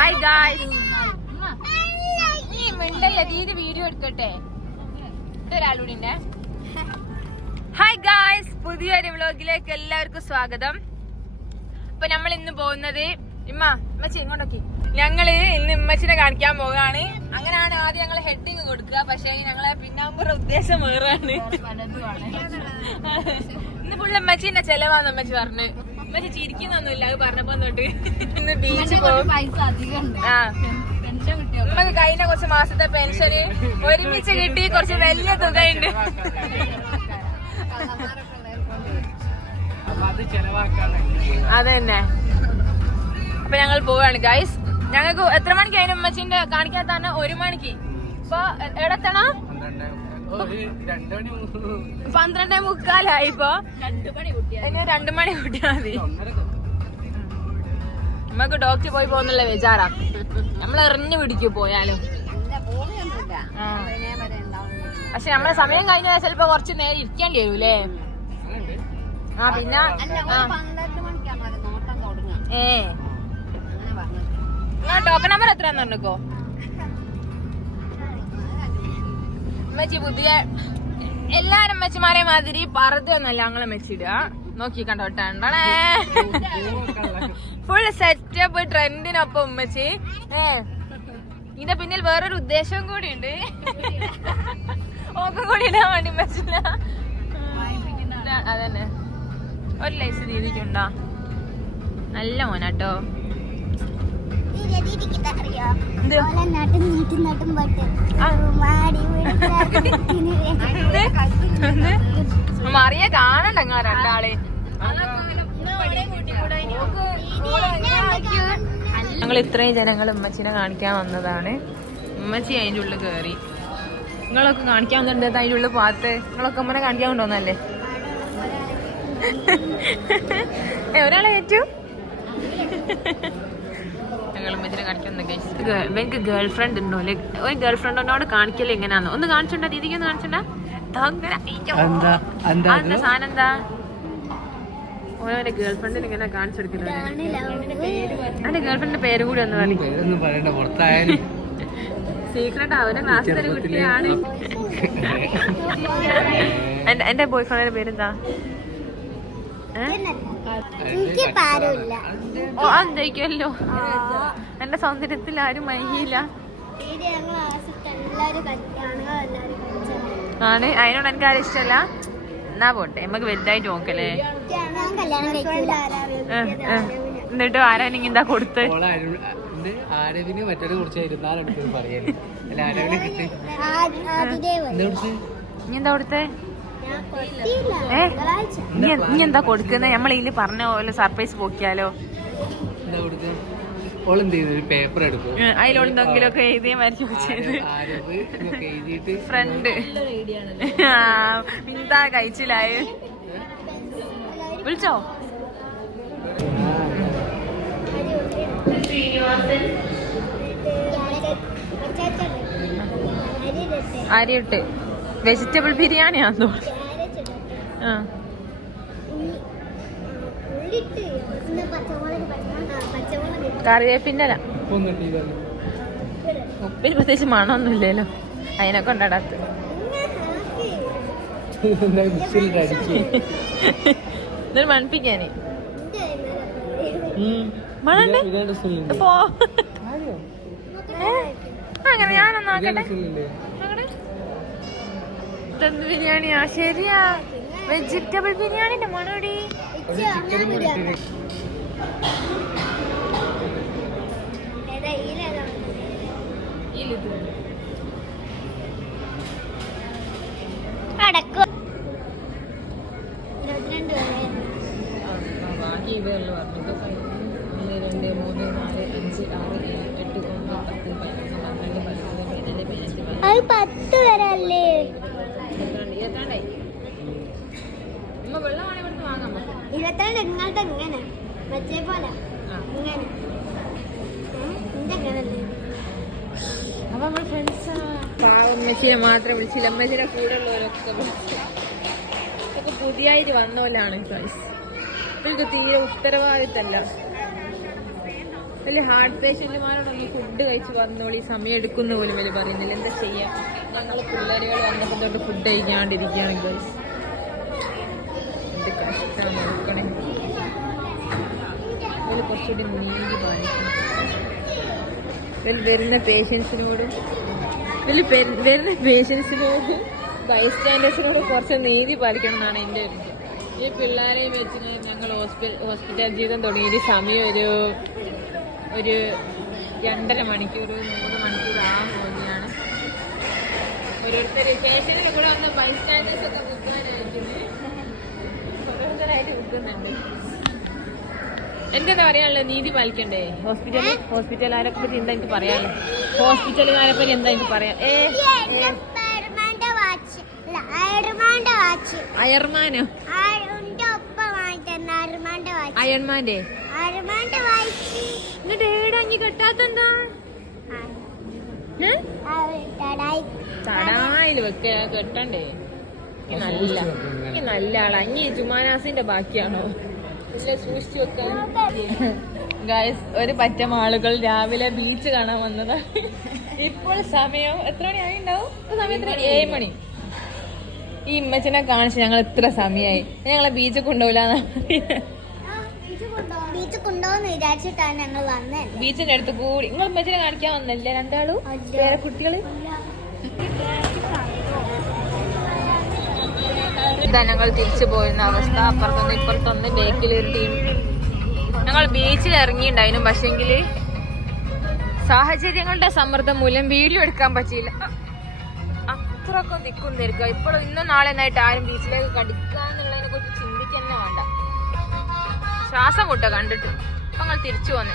Hi guys ഈ മിണ്ടല്ല Didi video എടുക്കട്ടെ. ഉണ്ടേ ഹായ് ഗായ്സ് പുതിയൊരു വ്ലോഗിലേക്ക് എല്ലാവർക്കും സ്വാഗതം. അപ്പൊ നമ്മൾ ഇന്ന് പോകുന്നത് ഇമ്മ ഇമ്മച്ചി ഇങ്ങോട്ടൊക്കെ. ഞങ്ങൾ ഇന്ന് ഇമ്മച്ചിനെ കാണിക്കാൻ പോവുകയാണ്. അങ്ങനെയാണ് ആദ്യം ഞങ്ങൾ ഹെഡിങ് കൊടുക്കുക. പക്ഷേ ഞങ്ങളെ പിന്നാമ്പുറ ഉദ്ദേശം വേറാണ് ഇന്ന് ഫുള്ള് ഇമ്മച്ചിന്റെ ചെലവാന്ന് അമ്മച്ചി പറഞ്ഞു. ഇമ്മച്ചി ചിരിക്കുന്നൊന്നുമില്ല അത് പറഞ്ഞപ്പോ തൊട്ട് ഇന്ന് ബീച്ച് പോകും ആ. നമുക്ക് കഴിഞ്ഞ കുറച്ച് മാസത്തെ പെൻഷൻ ഒരുമിച്ച് കിട്ടി കുറച്ച് വലിയ തുകയുണ്ട്. ഉണ്ട് അത് തന്നെ അതന്നെ. അപ്പൊ ഞങ്ങൾ പോവാണ് ഗൈസ് ഞങ്ങൾക്ക് എത്ര മണിക്ക് അതിന് ഉമ്മച്ചിന്റെ കാണിക്കാത്താണ് ഒരു മണിക്ക്. ഇപ്പൊ എടത്തണോ ഒരു രണ്ടു മണി മൂന്ന് പന്ത്രണ്ടേ മുക്കാലായി ഇപ്പൊ. രണ്ടു മണി കൂട്ടിയാ മതി. നമ്മക്ക് നമുക്ക് ഡോക്ടർ പോയി പോകുന്നുള്ള വിചാരാ നമ്മൾ എറിഞ്ഞു പിടിക്കും പോയാലും. പക്ഷെ നമ്മളെ സമയം കഴിഞ്ഞാൽ ചിലപ്പോ കുറച്ച് നേരം ഇരിക്കേണ്ടി വരൂലേ? ആ പിന്നെ ഏ. ടോക്കൺ നമ്പർ എത്രയാന്ന് പറഞ്ഞോ ഉമ്മച്ചി പുതിയ എല്ലാരും അമ്മച്ചിമാരെ മാതിരി പറതൊന്നല്ല ഞങ്ങളെ മെച്ചിടുക നോക്കി കണ്ടോ ടണ്ടണേ ഫുൾ സെറ്റപ്പ് ട്രെൻഡിനൊപ്പം ഉമ്മച്ചി ഏ ഇതിന്റെ പിന്നിൽ വേറൊരു ഉദ്ദേശം കൂടി ഉണ്ട് ഓക്കെ കൂടി ഇടാൻ വേണ്ടി അതന്നെ. ഒരു ലൈസ് രീതിക്കുണ്ടോ? നല്ല മോനാട്ടോ. എന്ത്? മറിയ കാണണ്ട ഇങ്ങളെ രണ്ടാളെ. ഞങ്ങൾ ഇത്രയും ജനങ്ങൾ ഉമ്മച്ചിനെ കാണിക്കാൻ വന്നതാണ്. ഉമ്മച്ചി അതിന്റെ ഉള്ളിൽ കയറി നിങ്ങളൊക്കെ കാണിക്കാൻ വന്നിട്ടുണ്ട് അതിന്റെ ഉള്ളിൽ പാത്ത് നിങ്ങളൊക്കെ അമ്മനെ കാണിക്കാൻ കൊണ്ടുവന്നല്ലേ ഒരാളെ ഏറ്റവും എനിക്ക് ഗേൾ ഫ്രണ്ട് ഉണ്ടോ? അല്ലെ ഒരു ഗേൾ ഫ്രണ്ടിനോട് കാണിക്കൽ എങ്ങനെയാന്ന് ഒന്ന് കാണിച്ചുണ്ടാ ദീദിക്ക് ഒന്ന് കാണിച്ചുണ്ടാ സാധനം എന്താ? ഓരോ ഗേൾ ഫ്രണ്ടിന് ഇങ്ങനെ കാണിച്ചെടുക്കുന്നത് എന്റെ ഗേൾ ഫ്രണ്ടിന്റെ പേര് കൂടി ഒന്ന് പറഞ്ഞു പേരൊന്നും പറയണ്ട പുറത്തായാലും. സീക്രട്ട് അവന്റെ ക്ലാസ്സിലെ കുട്ടിയാണ് എന്റെ ബോയ് ഫ്രണ്ടിന്റെ പേരെന്താ? അതെന്തോ എന്റെ സൗന്ദര്യത്തിൽ ആരും മൈഹിയില്ല ആണ്. അതിനോട് എനിക്ക് ആരും ഇഷ്ടമല്ല. എന്നാ പോട്ടെ. നമുക്ക് വലുതായിട്ട് നോക്കല്ലേ. എന്നിട്ട് ആരാനിങ് എന്താ കൊടുത്ത്? ആരവിന് മറ്റൊരു ഇനി എന്താ കൊടുത്തേ? ഏ? എന്താ കൊടുക്കുന്നത് നമ്മൾ ഇതിൽ പറഞ്ഞ പോലെ സർപ്രൈസ് പോക്കിയാലോ? പേപ്പർ എടുക്കും അതിലെന്തെങ്കിലും ഒക്കെ എഴുതിയ മരിച്ചു ചെയ്ത് ഫ്രണ്ട് എന്താ കഴിച്ചില്ലായ വിളിച്ചോ? ആര്യട്ട്. വെജിറ്റബിൾ ബിരിയാണിയാന്ന് തോന്നുന്നു. ആ. കറിവേപ്പിന്റെ അല്ല. ഉപ്പിന് പ്രത്യേകിച്ച് മണമൊന്നുമില്ലല്ലോ. അതിനെ കൊണ്ടാടാത്ത എന്നിട്ട് മണപ്പിക്കാനേ മണണ്ട്? അങ്ങനെ ഞാനൊന്ന് ദം ബിരിയാണിയാ ശരിയാ വെജിറ്റബിൾ ബിരിയാണിന്റെ മണോടി ബാക്കി പറഞ്ഞു ഒന്ന് രണ്ട് മൂന്ന് നാല് അഞ്ച് ആറ് ഏഴ് എട്ട് ഒമ്പത് പത്ത് പതിനൊന്ന് പന്ത്രണ്ട് പതിമൂന്ന് പതിനാല് പതിനഞ്ച് അത് പത്ത് വരല്ലേ പന്ത്രണ്ട് ഇരുപത്തിരണ്ടായി ഉമ്മ വെള്ളമാണെങ്കിൽ ഇവിടുന്ന് വാങ്ങാൻ പറ്റും ഇരുപത്തിരണ്ട് ഇങ്ങോട്ട് ഇങ്ങനെ മറ്റേ പോലെ ആ ഇങ്ങനെ എന്റെ അങ്ങനല്ലേ അപ്പൊ നമ്മൾ ഫ്രണ്ട്സാ പാവം മെസ്സിയെ മാത്രം വിളിച്ചില്ല. അമ്മച്ചിയുടെ കൂടെ ഉള്ളവരൊക്കെ വിളിച്ചു. ഇതൊക്കെ പുതിയായിട്ട് വന്ന പോലെയാണ് ഗൈസ് ഇവർക്ക് തീരെ ഉത്തരവാദിത്തല്ല. വലിയ ഹാർട്ട് പേഷ്യന്റുമാരോടൊന്ന് ഫുഡ് കഴിച്ച് വന്നോളി സമയം എടുക്കുന്ന പോലും ഇവർ പറയുന്നില്ല. എന്താ ചെയ്യാം? ഞങ്ങൾ പിള്ളേരുകൾ വന്നപ്പോൾ തൊട്ട് ഫുഡ് കഴിക്കാണ്ടിരിക്കുകയാണ് ഗൈസ് എന്ത് കഷ്ടമാണ്. നോക്കണേ ഇതിൽ കുറച്ചുകൂടി നീതി ഇതിൽ വരുന്ന പേഷ്യൻസിനോടും ഇതിൽ വരുന്ന പേഷ്യൻസിനോടും ബൈസ്റ്റാൻഡേഴ്സിനോടും കുറച്ച് നീതി പാലിക്കണം എന്നാണ് എന്റെ. ഈ പിള്ളേരെയും വെച്ച് ഞങ്ങൾ ഹോസ്പിറ്റൽ ഹോസ്പിറ്റൽ ജീവിതം തുടങ്ങിയിട്ട് സമയം ഒരു ഒരു രണ്ടര മണിക്കൂർ മൂന്ന് മണിക്കൂർ ആ പോവുകയാണ്. ഓരോരുത്തർ പേഷ്യന്റിന് കൂടെ വന്ന ബൈസ്റ്റാൻഡേഴ്സ് ഒക്കെ ബുദ്ധിമാനായിരിക്കുന്നത് ഓരോരുത്തരായിട്ട് നിൽക്കുന്നുണ്ട്. എന്താ പറയാനുള്ളത്? നീതി പാലിക്കണ്ടേ? ഹോസ്പിറ്റൽ ഹോസ്പിറ്റലുകാരെ പറ്റി എന്താ എനിക്ക് പറയാനുള്ളത്? ഹോസ്പിറ്റലുകാരെ പറ്റി എന്താ എനിക്ക് പറയാം ഏ? അയർമാനോ അയൺമാന്റെ എന്നിട്ട് ഏടാഞ്ഞി കെട്ടാത്തെന്താ? ഏ? തടായിൽ വെക്ക കെട്ടണ്ടേ. നല്ല നല്ല ആളാ. ഇനി ജുമാനാസിന്റെ ബാക്കിയാണോ? ഗായ്സ് ഒരു പറ്റം ആളുകൾ രാവിലെ ബീച്ച് കാണാൻ വന്നത്. ഇപ്പോൾ സമയം എത്ര മണി ഉണ്ടാവും? ഏഴ് മണി. ഈ ഇമ്മച്ചനെ കാണിച്ച് ഞങ്ങൾ ഇത്ര സമയമായി ഞങ്ങളെ ബീച്ച് വന്നത് ബീച്ചിന്റെ അടുത്ത് കൂടി. നിങ്ങൾ ഇമ്മച്ചനെ കാണിക്കാൻ വന്നല്ലേ രണ്ടാളും? വേറെ കുട്ടികൾ? ഇതാ ഞങ്ങൾ തിരിച്ചു പോയിരുന്ന അവസ്ഥ. അപ്പുറത്തൊന്ന് ഇപ്പുറത്തൊന്ന് ബേക്കിൽ ടീം ഞങ്ങൾ ബീച്ചിൽ ഇറങ്ങിയിട്ടുണ്ടായിരുന്നു. പക്ഷെങ്കിൽ സാഹചര്യങ്ങളുടെ സമ്മർദ്ദം മൂലം വീഡിയോ എടുക്കാൻ പറ്റിയില്ല. അത്രയൊക്കെ നിൽക്കും നിൽക്കുക ഇപ്പോഴും ഇന്നും നാളെ എന്നായിട്ട് ആരും ബീച്ചിലേക്ക് കടിക്കാന്നുള്ളതിനെ കുറിച്ച് ചിന്തിക്കാൻ തന്നെ വേണ്ട. ശ്വാസം മുട്ട കണ്ടിട്ട്. ഞങ്ങൾ തിരിച്ചു വന്നു.